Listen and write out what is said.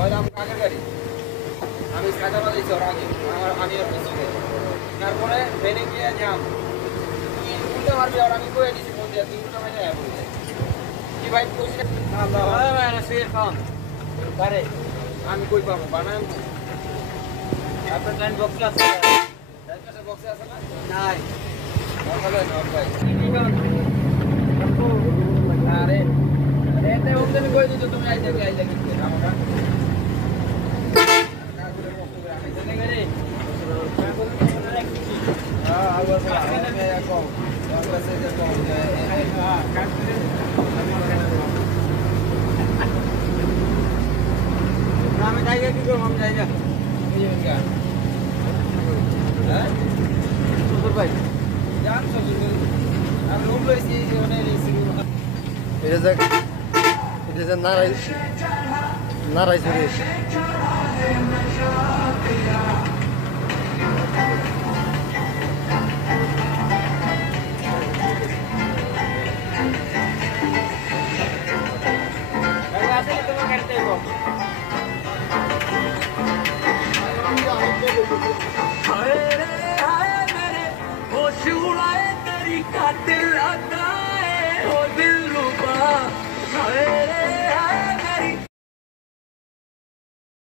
ওইলাম কাকের গাড়ি আমি সাজা বাজাইছি ওর আগে আমি ওর পিছনে তারপরে ট্রেনে গিয়ে যাম তুই উল্টে মারবি আর আমি কয়ে দিছি ফোন দিয়ে তুই উল্টে মারলে হ্যাঁ বলছে কি ভাই কইছে আরে আমি কই পাবো বানান আপনার টাইম বক্সে আছে টাইম কাছে বক্সে আছে না নাই ভালো না ভাই আরে এতে ওকে আমি কই দিছি তুমি আইতে কি আমরা আমি জায়গা কি করবো আমি জায়গা ভাই জান আমি রুম লইছি এটা যে নারাই চুরি होश उड़ाए तेरी कातिल अदाएं हो दिल